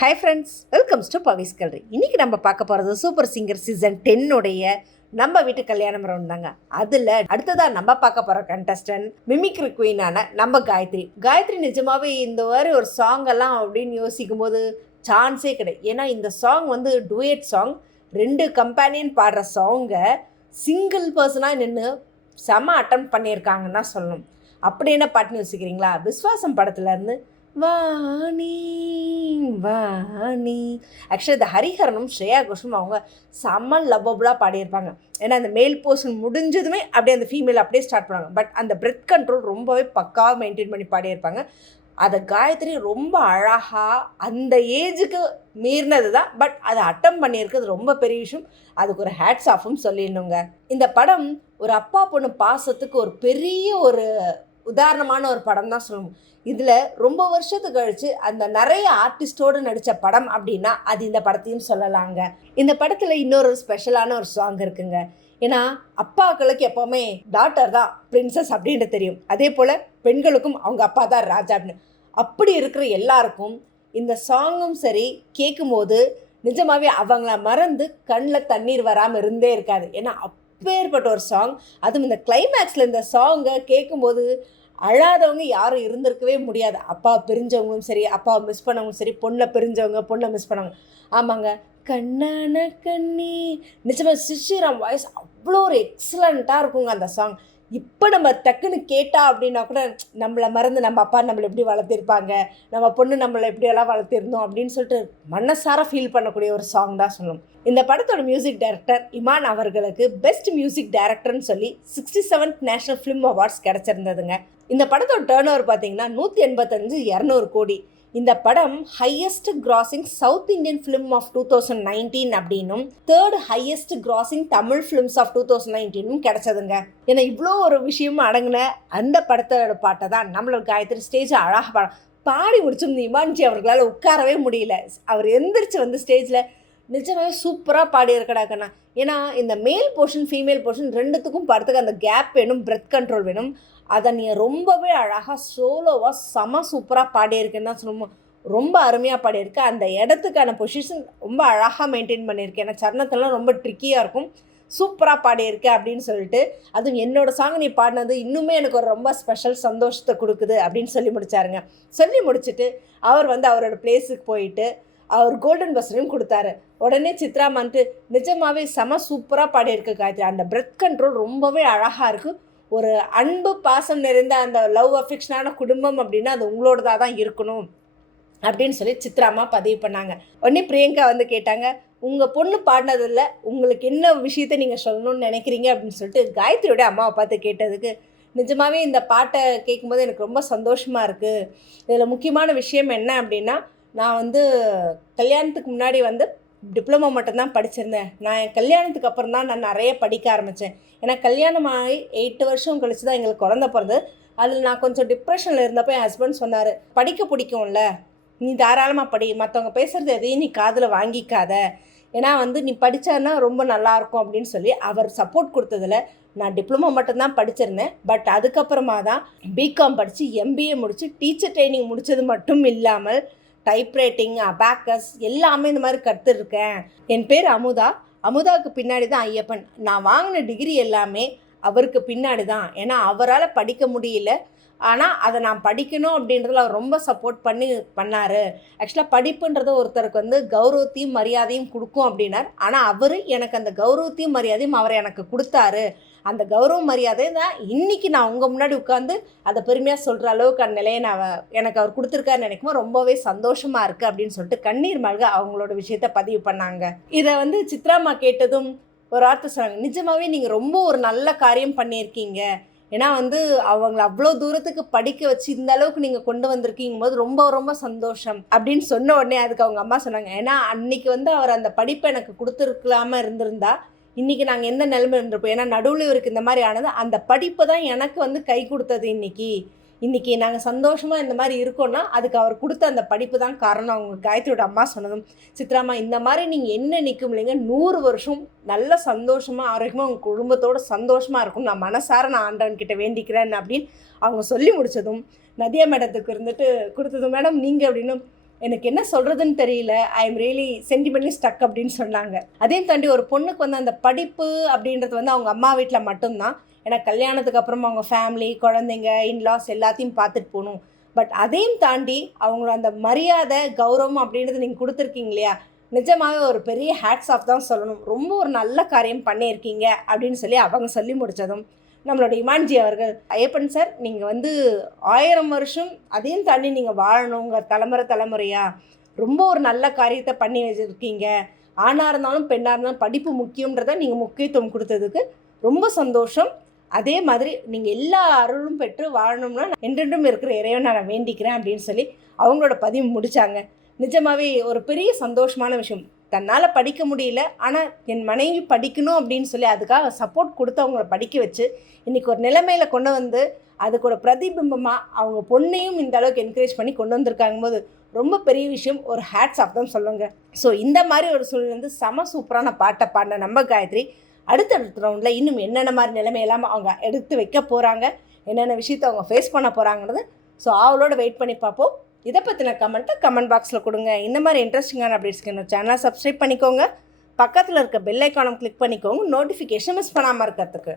Hi friends, welcomes to பவிஸ் கல்ரி. இன்றைக்கி நம்ம பார்க்க போகிறது சூப்பர் சிங்கர் சீசன் 10 நம்ம வீட்டு கல்யாணம் ரவுண்ட் தாங்க. அதில் அடுத்ததாக நம்ம பார்க்க போகிற கண்டஸ்டன்ட் மிமிக்ரி குயினான நம்ம காயத்ரி நிஜமாகவே இந்த மாதிரி ஒரு சாங் எல்லாம் அப்படின்னு யோசிக்கும் போது சான்ஸே கிடையாது. ஏன்னா இந்த சாங் வந்து டூயட் சாங், 2 கம்பேனியன் பாடுற சாங்கை சிங்கிள் பர்சனாக நின்று செம அட்டம் பண்ணியிருக்காங்கன்னு தான் சொல்லணும். அப்படி என்ன பாட்டுன்னு யோசிக்கிறீங்களா? விஸ்வாசம் படத்துலேருந்து வாணி வாணி. ஆக்சுவலி இந்த ஹரிஹரனும் ஸ்ரேயா கோஷனும் அவங்க செம்ம லவ்வபுளாக பாடியிருப்பாங்க. ஏன்னா அந்த மேல் போர்ஷன் முடிஞ்சதுமே அப்படியே அந்த ஃபீமேல் அப்படியே ஸ்டார்ட் பண்ணுவாங்க. பட் அந்த பிரெத் கண்ட்ரோல் ரொம்பவே பக்காவாக மெயின்டைன் பண்ணி பாடியிருப்பாங்க. அதை காயத்ரி ரொம்ப அழகாக அந்த ஏஜுக்கு மீறினது தான், பட் அதை அட்டம் பண்ணியிருக்கிறது ரொம்ப பெரிய விஷயம். அதுக்கு ஒரு ஹேட்ஸ் ஆஃபும் சொல்லிடணுங்க. இந்த படம் ஒரு அப்பா பொண்ணு பாசத்துக்கு ஒரு பெரிய ஒரு உதாரணமான ஒரு படம் தான் சொல்லணும். இதில் ரொம்ப வருஷத்துக்கு கழித்து அந்த நிறைய ஆர்டிஸ்டோடு நடித்த படம் அப்படின்னா அது இந்த படத்தையும் சொல்லலாங்க. இந்த படத்தில் இன்னொரு ஸ்பெஷலான ஒரு சாங் இருக்குங்க. ஏன்னா அப்பாக்களுக்கு எப்போவுமே டாட்டர் தான் பிரின்சஸ் அப்படின்ட்டு தெரியும். அதே போல் பெண்களுக்கும் அவங்க அப்பா தான் ராஜா அப்படின்னு. அப்படி இருக்கிற எல்லாருக்கும் இந்த சாங்கும் சரி கேட்கும்போது நிஜமாகவே அவங்கள மறந்து கண்ணில் தண்ணீர் வராமல் இருந்தே இருக்காது. ஏன்னா அப்பேற்பட்ட ஒரு சாங். அதுவும் இந்த கிளைமேக்ஸில் இந்த சாங்கை கேட்கும்போது அழாதவங்க யாரும் இருந்திருக்கவே முடியாது. அப்பா பிரிஞ்சவங்களும் சரி, அப்பாவை மிஸ் பண்ணவங்களும் சரி, பொண்ணை பிரிஞ்சவங்க, பொண்ணை மிஸ் பண்ணவங்க. ஆமாங்க, கண்ணான கண்ணி. நிஜமாக சிஷிராம் வாய்ஸ் அவ்வளோ ஒரு எக்ஸலண்ட்டாக இருக்குங்க அந்த சாங். இப்போ நம்ம டக்குன்னு கேட்டா அப்படின்னா கூட நம்மளை மறந்து நம்ம அப்பா நம்மளை எப்படி வளர்த்திருப்பாங்க, நம்ம பொண்ணு நம்மளை எப்படியெல்லாம் வளர்த்திருந்தோம் அப்படின்னு சொல்லிட்டு மனசார ஃபீல் பண்ணக்கூடிய ஒரு சாங் தான் சொல்லணும். இந்த படத்தோட மியூசிக் டைரக்டர் இமான் அவர்களுக்கு பெஸ்ட் மியூசிக் டைரக்டர்னு சொல்லி 67th நேஷனல் ஃபிலிம் அவார்ட்ஸ் கிடச்சிருந்ததுங்க. இந்த படத்தோட டர்ன் ஓவர் பார்த்தீங்கன்னா 185-200 கோடி. இந்த படம் highest grossing South Indian film of 2019 அப்படின்னும் 3rd highest grossing Tamil films of 2019 கிடைச்சதுங்க. ஏன்னா இவ்வளோ ஒரு விஷயமும் அடங்கின அந்த படத்தோட பாட்டை தான் நம்மளோட காயத்ரி ஸ்டேஜ் அழகாக பாடி முடிச்சிருந்த இமான்ஜி அவர்களால் உட்காரவே முடியல. அவர் எந்திரிச்சு வந்து ஸ்டேஜில் நிஜமாகவே சூப்பராக பாடியிருக்கடாக்கண்ணா. ஏன்னா இந்த மேல் போர்ஷன் ஃபீமேல் போர்ஷன் ரெண்டுத்துக்கும் படத்துக்கு அந்த கேப் வேணும், பிரெத் கண்ட்ரோல் வேணும். அதை நீ ரொம்பவே அழகாக சோலோவாக செம சூப்பராக பாடியிருக்கேன்னு தான் சொல்லணும். ரொம்ப அருமையாக பாடியிருக்கு. அந்த இடத்துக்கான பொசிஷன் ரொம்ப அழகாக மெயின்டைன் பண்ணியிருக்கேன். ஏன்னா சரணத்தெல்லாம் ரொம்ப ட்ரிக்கியாக இருக்கும். சூப்பராக பாடியிருக்கேன் அப்படின்னு சொல்லிட்டு, அதுவும் என்னோடய சாங் நீ பாடினது இன்னுமே எனக்கு ஒரு ரொம்ப ஸ்பெஷல் சந்தோஷத்தை கொடுக்குது அப்படின்னு சொல்லி முடித்தாருங்க. சொல்லி முடிச்சுட்டு அவர் வந்து அவரோட பிளேஸுக்கு போயிட்டு அவர் கோல்டன் பஸ்ஸரையும் கொடுத்தாரு. உடனே சித்ராமான்ட்டு நிஜமாகவே செம சூப்பராக பாடியிருக்கு காயத்ரி. அந்த பிரெத் கண்ட்ரோல் ரொம்பவே அழகாக இருக்குது. ஒரு அன்பு பாசம் நிறைந்த அந்த லவ் அஃபெக்ஷனான குடும்பம் அப்படின்னா அது உங்களோடதாக தான் இருக்கணும் அப்படின்னு சொல்லி சித்ராமா பதிவு பண்ணாங்க. உடனே பிரியங்கா வந்து கேட்டாங்க, உங்கள் பொண்ணு பாடினதில்ல, உங்களுக்கு என்ன விஷயத்தை நீங்கள் சொல்லணும்னு நினைக்கிறீங்க அப்படின்னு சொல்லிட்டு காயத்ரியோட அம்மாவை பார்த்து கேட்டதுக்கு, நிஜமாகவே இந்த பாட்டை கேட்கும்போது எனக்கு ரொம்ப சந்தோஷமாக இருக்குது. இதில் முக்கியமான விஷயம் என்ன அப்படின்னா, நான் வந்து கல்யாணத்துக்கு முன்னாடி வந்து டிப்ளமோ மட்டும்தான் படிச்சிருந்தேன். நான் என் கல்யாணத்துக்கு அப்புறம் தான் நான் நிறைய படிக்க ஆரம்பித்தேன். ஏன்னா கல்யாணம் ஆகி 8 வருஷம் கழிச்சு தான் எங்களுக்கு குழந்த பிறந்தது. அதில் நான் கொஞ்சம் டிப்ரெஷனில் இருந்தப்போ என் ஹஸ்பண்ட் சொன்னார், படிக்க பிடிக்கும்ல, நீ தாராளமாக படி, மற்றவங்க பேசுகிறது எதையும் நீ காதில் வாங்கிக்காத, ஏன்னா வந்து நீ படித்தான்னா ரொம்ப நல்லாயிருக்கும் அப்படின்னு சொல்லி அவர் சப்போர்ட் கொடுத்ததில் நான் டிப்ளமோ மட்டும்தான் படிச்சிருந்தேன். பட் அதுக்கப்புறமா தான் பிகாம் படித்து எம்பிஏ முடித்து டீச்சர் ட்ரைனிங் முடித்தது மட்டும் இல்லாமல் டைப்ரைட்டிங், அபாக்கஸ் எல்லாமே இந்த மாதிரி கற்றுருக்கேன். என் பேர் அமுதா. அமுதாவுக்கு பின்னாடி தான் ஐயப்பன். நான் வாங்கின டிகிரி எல்லாமே அவருக்கு பின்னாடி தான். ஏன்னா அவரால் படிக்க முடியல, ஆனால் அதை நான் படிக்கணும் அப்படின்றதுல அவர் ரொம்ப சப்போர்ட் பண்ணார். ஆக்சுவலாக படிப்புன்றது ஒருத்தருக்கு வந்து கௌரவத்தையும் மரியாதையும் கொடுக்கும் அப்படின்னார். ஆனால் அவர் எனக்கு அந்த கௌரவத்தையும் மரியாதையும் அவர் எனக்கு கொடுத்தாரு. அந்த கௌரவ மரியாதை தான் இன்றைக்கி நான் உங்கள் முன்னாடி உட்காந்து அதை பெருமையாக சொல்கிற அளவுக்கு அந்த நிலையை எனக்கு அவர் கொடுத்துருக்காருன்னு நினைக்கும்போது ரொம்பவே சந்தோஷமாக இருக்குது அப்படின்னு சொல்லிட்டு கண்ணீர் மல்க அவங்களோட விஷயத்த பதிவு பண்ணாங்க. இதை வந்து சித்ராமா கேட்டதும் ஒரு வார்த்தை சொன்னாங்க, நிஜமாகவே நீங்கள் ரொம்ப ஒரு நல்ல காரியம் பண்ணியிருக்கீங்க. ஏன்னா வந்து அவங்கள அவ்வளோ தூரத்துக்கு படிக்க வச்சு இந்த அளவுக்கு நீங்கள் கொண்டு வந்திருக்கீங்க போது ரொம்ப ரொம்ப சந்தோஷம் அப்படின்னு சொன்ன உடனே அதுக்கு அவங்க அம்மா சொன்னாங்க, ஏன்னா அன்றைக்கி வந்து அவர் அந்த படிப்பை எனக்கு கொடுத்துருக்கலாமல் இருந்திருந்தா இன்றைக்கி நாங்கள் எந்த நிலைமை இருந்திருப்போம். ஏன்னா நடுவில் இவருக்கு இந்த மாதிரி ஆனது, அந்த படிப்பு தான் எனக்கு வந்து கை கொடுத்தது. இன்றைக்கி நாங்கள் சந்தோஷமாக இந்த மாதிரி இருக்கோன்னா அதுக்கு அவர் கொடுத்த அந்த படிப்பு தான் காரணம். அவங்க காயத்ரியோட அம்மா சொன்னதும், சித்ராமா இந்த மாதிரி நீங்கள் என்ன நிற்கும் இல்லைங்க, 100 வருஷம் நல்ல சந்தோஷமாக ஆரோக்கியமாக உங்கள் குடும்பத்தோடு சந்தோஷமாக இருக்கும், நான் மனசார நான் ஆண்டவன்கிட்ட வேண்டிக்கிறேன் அப்படின்னு அவங்க சொல்லி முடித்ததும் நதியா மேடத்துக்கு இருந்துட்டு கொடுத்ததும், மேடம் நீங்கள் அப்படின்னு எனக்கு என்ன சொல்கிறதுன்னு தெரியல, I am really sentimentally stuck அப்படின்னு சொன்னாங்க. அதையும் தாண்டி ஒரு பொண்ணுக்கு வந்து அந்த படிப்பு அப்படின்றது வந்து அவங்க அம்மா வீட்டில் மட்டும்தான். ஏன்னா கல்யாணத்துக்கு அப்புறமா அவங்க ஃபேமிலி, குழந்தைங்க, இன்லாஸ் எல்லாத்தையும் பார்த்துட்டு போகணும். பட் அதையும் தாண்டி அவங்கள அந்த மரியாதை, கௌரவம் அப்படின்றது நீங்கள் கொடுத்துருக்கீங்க இல்லையா, நிஜமாகவே ஒரு பெரிய ஹேட்ஸ் ஆஃப் தான் சொல்லணும். ரொம்ப ஒரு நல்ல காரியம் பண்ணியிருக்கீங்க அப்படின்னு சொல்லி அவங்க சொல்லி முடித்ததும் நம்மளோட இமான்ஜி அவர்கள், ஐயப்பன் சார் நீங்கள் வந்து 1000 வருஷம் அதையும் தாண்டி நீங்கள் வாழணுங்க, தலைமுறையாக ரொம்ப ஒரு நல்ல காரியத்தை பண்ணி வச்சுருக்கீங்க. ஆணாக இருந்தாலும் பெண்ணாக இருந்தாலும் படிப்பு முக்கியன்றதை நீங்கள் முக்கியத்துவம் கொடுத்ததுக்கு ரொம்ப சந்தோஷம். அதே மாதிரி நீங்கள் எல்லா அருளும் பெற்று வாழணும்னா என்றென்றும் இருக்கிற இறைவனை நான் வேண்டிக்கிறேன் அப்படின்னு சொல்லி அவங்களோட பதிவு முடித்தாங்க. நிஜமாகவே ஒரு பெரிய சந்தோஷமான விஷயம். தன்னால் படிக்க முடியல, ஆனால் என் மனைவி படிக்கணும் அப்படின்னு சொல்லி அதுக்காக சப்போர்ட் கொடுத்து அவங்கள படிக்க வச்சு இன்றைக்கி ஒரு நிலைமையில் கொண்டு வந்து அதுக்கூட பிரதிபிம்பமாக அவங்க பொண்ணையும் இந்த அளவுக்கு என்கரேஜ் பண்ணி கொண்டு வந்திருக்காங்க போது ரொம்ப பெரிய விஷயம். ஒரு ஹேட்ஸ் ஆஃப் தான் சொல்லுங்க. ஸோ இந்த மாதிரி ஒரு சூழ்நிலை வந்து செம சூப்பரான பாட்டை பாடின நம்ம காயத்ரி அடுத்தடுத்த ரவுண்டில் இன்னும் என்னென்ன மாதிரி நிலைமையெல்லாம் அவங்க எடுத்து வைக்க போகிறாங்க, என்னென்ன விஷயத்தை அவங்க ஃபேஸ் பண்ண போகிறாங்கிறது ஸோ அவளோட வெயிட் பண்ணி பார்ப்போம். இதை பற்றின கமெண்ட்டை கமெண்ட் பாக்ஸில் கொடுங்க. இந்த மாதிரி இன்ட்ரெஸ்டிங்கான அப்டேட்ஸ்க்கு என்னோட சேனலை சப்ஸ்கிரைப் பண்ணிக்கோங்க. பக்கத்தில் இருக்க பெல் ஐக்கானை கிளிக் பண்ணிக்கோங்க, நோட்டிஃபிகேஷன் மிஸ் பண்ணாமல் இருக்கிறதுக்கு.